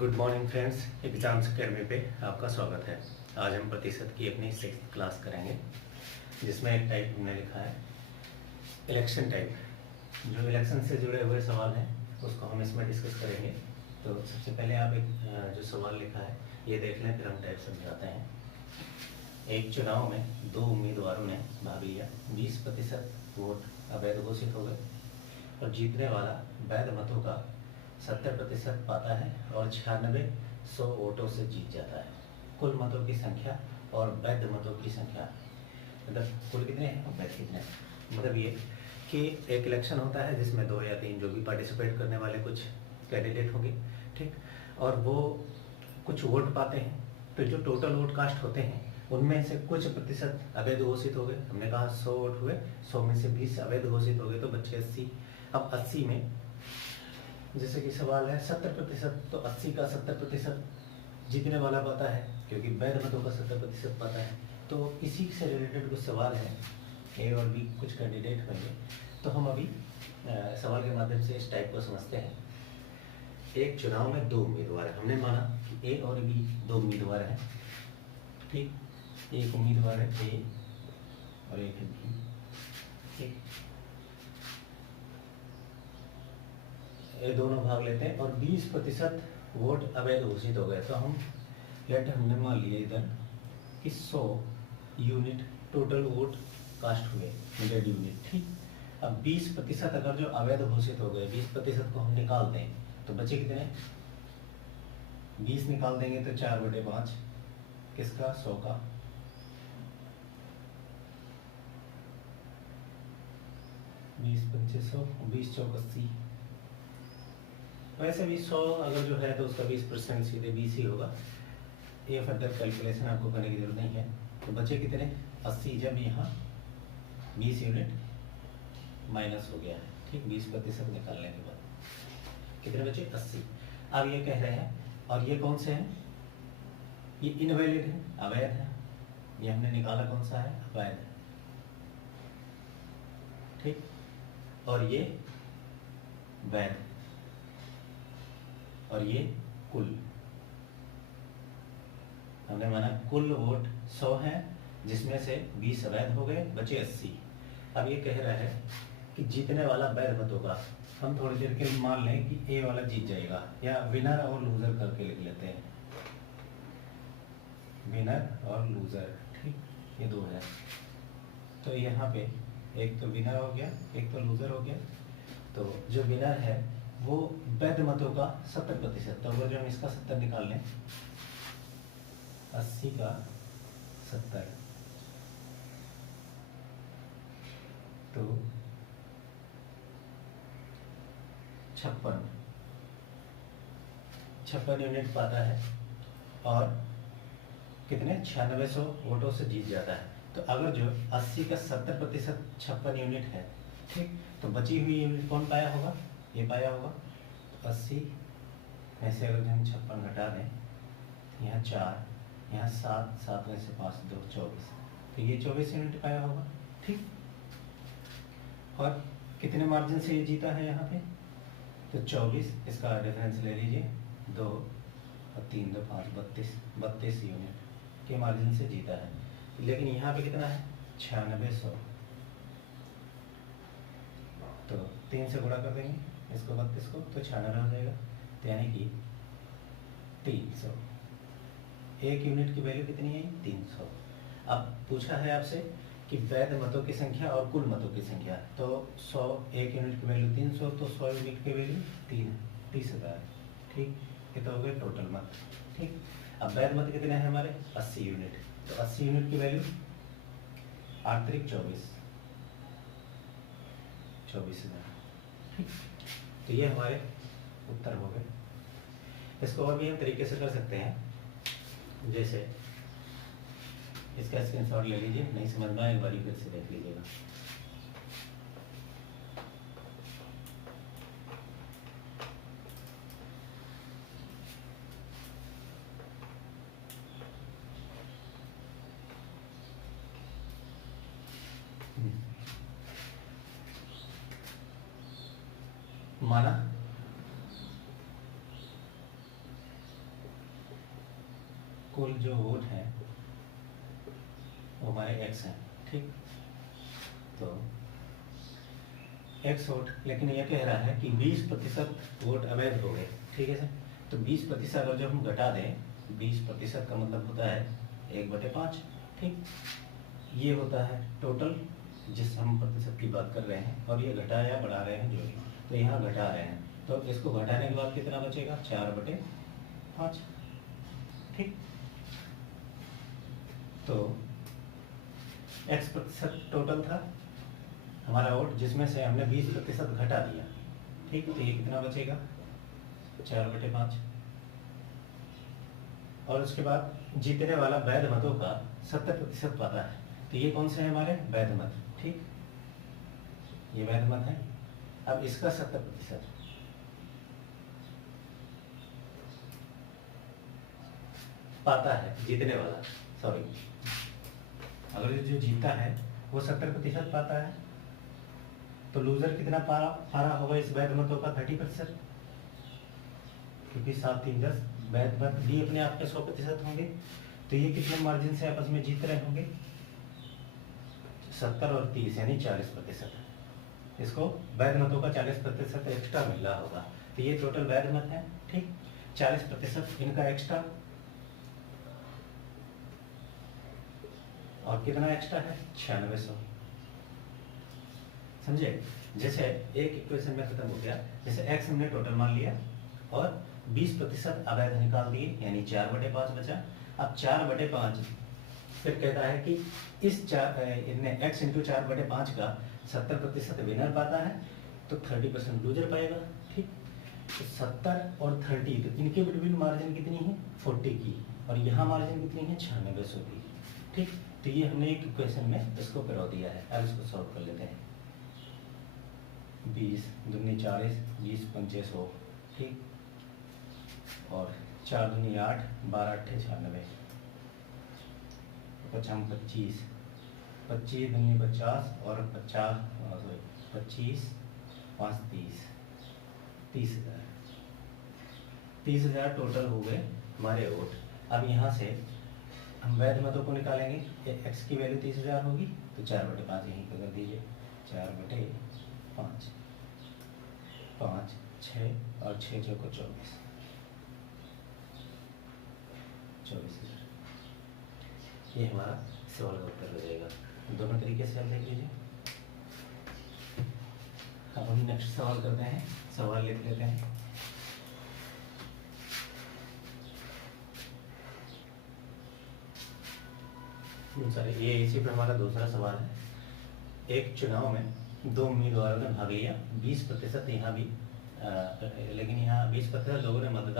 Good morning friends, exams academy पे आपका स्वागत है। आज हम प्रतिशत की अपनी 6th क्लास करेंगे, जिसमें एक टाइप हमने लिखा है इलेक्शन टाइप। जो इलेक्शन से जुड़े हुए सवाल हैं उसको हम इसमें डिस्कस करेंगे। तो सबसे पहले आप एक जो सवाल लिखा है ये देख लें, फिर हम टाइप समझाते हैं। एक चुनाव में 2 उम्मीदवारों ने भाग लिया, 20% वोट अवैध घोषित हो गए और जीतने वाला वैध मतों का 70% पाता है और 96 वोटों से जीत जाता है। कुल मतों की संख्या और वैध मतों की संख्या, मतलब कुल कितने हैं और वैध कितने हैं। मतलब ये कि एक इलेक्शन होता है जिसमें 2 या 3 जो भी पार्टिसिपेट करने वाले कुछ कैंडिडेट होंगे, ठीक, और वो कुछ वोट पाते हैं। तो जो टोटल वोट कास्ट होते हैं उनमें से कुछ प्रतिशत अवैध घोषित हो गए। हमने कहा 100 वोट हुए, 100 में से 20 अवैध घोषित हो गए तो बचे 80। अब 80 में जैसे कि सवाल है 70%, तो 80 का 70% जीतने वाला पाता है, क्योंकि वैध मतों का 70% पाता है। तो इसी से रिलेटेड कुछ सवाल हैं, ए और बी कुछ कैंडिडेट होंगे। तो हम अभी सवाल के माध्यम से इस टाइप को समझते हैं। एक चुनाव में 2 उम्मीदवार हैं। हमने माना कि ए और बी 2 उम्मीदवार हैं, ठीक। एक उम्मीदवार है ए और एक है बी, ठीक। ये दोनों भाग लेते हैं और 20% वोट अवैध घोषित हो गए। तो हम हमने मान लिया इधर कि 100 यूनिट टोटल वोट कास्ट हुए, 100 यूनिट, ठीक। अब 20% अगर जो अवैध घोषित हो गए, 20% को हम निकाल दें तो बचे कितने? 20 निकाल देंगे तो 4/5 किसका? 100 का। बीस 2500, 20 चौक 80। वैसे भी 100 अगर जो है तो उसका 20% सीधे 20 ही होगा। ये फर्दर कैलकुलेशन आपको करने की जरूरत नहीं है। तो बचे कितने? 80। जब यहाँ 20 यूनिट माइनस हो गया है, ठीक, 20% निकालने के बाद कितने बचे? 80। अब ये कह रहे हैं, और ये कौन से हैं? ये इनवैलिड है, अवैध है। ये हमने निकाला कौन सा है? अवैध, ठीक। और ये वैध, और ये कुल। हमने माना कुल वोट 100 है, जिसमें से 20 अवैध हो गए, बचे 80। अब ये कह रहा है कि जीतने वाला वैध मतों का, हम थोड़ी देर के लिए मान लें कि ए वाला जीत जाएगा, या विनर और लूजर करके लिख लेते हैं, विनर और लूजर, ठीक। ये 2 है। तो यहाँ पे एक तो विनर हो गया, एक तो लूजर हो गया। तो जो विनर है वो वैध मतों का 70%। तो अगर जो हम इसका 70 निकाल लें, 80 का 70, तो 56 यूनिट पाता है और कितने? 9600 वोटों से जीत जाता है। तो अगर जो 80 का 70% 56 यूनिट है, ठीक, तो बची हुई यूनिट कौन पाया होगा? ये पाया होगा। तो 80 में से अगर हम 56 घटा दें, यहाँ 4, यहाँ 7, 7 में से 5, 2, 24, तो ये 24 यूनिट पाया होगा, ठीक। और कितने मार्जिन से ये जीता है यहाँ पे? तो 24, इसका डिफरेंस ले लीजिए, 2 और 3, 2, 5, 32 यूनिट के मार्जिन से जीता है। लेकिन यहाँ पे कितना है? 9600। तो 3 से गुणा कर देंगे इसको, 32 को, तो 96 हो जाएगा। तो यानी कि 300। एक यूनिट की वैल्यू कितनी है? 300। अब पूछा है आपसे कि वैध मतों की संख्या और कुल मतों की संख्या। तो 100, एक यूनिट की वैल्यू 300, तो 100 यूनिट की वैल्यू 30,000, ठीक। ये तो हो गए टोटल मत, ठीक। अब वैध मत कितने हैं हमारे? 80 यूनिट। तो 80 यूनिट की वैल्यू 8 त्रिक 24, 24,000, ठीक। तो ये हमारे उत्तर हो गए। इसको और भी हम तरीके से कर सकते हैं, जैसे इसका स्क्रीनशॉट ले लीजिए, नहीं समझ में आए एक बार फिर से देख लीजिएगा। माना कुल जो वोट है वो हमारे एक्स हैं, ठीक। तो एक्स वोट, लेकिन ये कह रहा है कि 20% वोट अवैध हो गए, ठीक है सर। तो 20% अगर जब हम घटा दें, 20% का मतलब होता है 1/5, ठीक। ये होता है टोटल जिस हम प्रतिशत की बात कर रहे हैं, और ये घटा या बढ़ा रहे हैं जो भी, तो यहाँ घटा रहे हैं, तो इसको घटाने के बाद कितना बचेगा, 4/5, ठीक। तो x% टोटल था हमारा वोट, जिसमें से हमने 20% घटा दिया, ठीक। तो ये कितना बचेगा, 4/5। और उसके बाद जीतने वाला वैध मतों का 70% पाता है, तो ये कौन से हैं हमारे वैध मत, ठीक। ये वैध मत है। अब इसका 70% पाता है जीतने वाला, सॉरी, अगर जो जीता है वो 70% पाता है, तो लूजर कितना पारा होगा इस वैध मतों का, 30%, क्योंकि 7 3 10 वैध मत भी अपने आप के 100% होंगे। तो ये कितने मार्जिन से आपस में जीत रहे होंगे, 70 और 30 यानी 40%। इसको वैध मतों का 40% एक्स्ट्रा मिल रहा होगा, तो ये टोटल वैध मत है, ठीक। 40% इनका एक्स्ट्रा, और कितना एक्स्ट्रा है, 9600। समझे, जैसे एक इक्वेशन में खत्म हो गया, जैसे x हमने टोटल मान लिया और 20% अवैध निकाल दिए, यानी 4/5 बचा। अब 4/5 फिर कहता है कि इस x इंटू 4/5 का 70% विनर पाता है, तो 30% लूजर पाएगा, ठीक। तो 70 और 30, तो इनके बिटवीन मार्जिन कितनी है, 40 की, और यहाँ मार्जिन कितनी है, 9600 की, ठीक। तो ये हमने एक इक्वेशन में इसको करवा दिया है। अब इसको सॉल्व कर लेते हैं। 20 दूनी 40, 20 पंचे 100, ठीक। और 4 दूनी 8, 12 अट्ठे 96, 55 25, 25 दूनी 50 और 25 5 30, 30,000। 30,000 टोटल हो गए हमारे वोट। अब यहाँ से हम वैध मतों को निकालेंगे, एक्स की वैल्यू 30,000 होगी, तो 4/5 यहीं पर कर दीजिए, 4/5, 5 6 और 6 जो को 24, 24,000। ये हमारा सवाल का उत्तर हो जाएगा। दोनों तरीके से आप देख लीजिए। अब हम नेक्स्ट सवाल करते हैं, सवाल लिख लेते हैं। सॉरी, ये इसी पर हमारा दूसरा सवाल है। एक चुनाव में 2 उम्मीदवारों ने भाग लिया, 20% यहाँ भी, लेकिन यहाँ 20% लोगों ने मतदान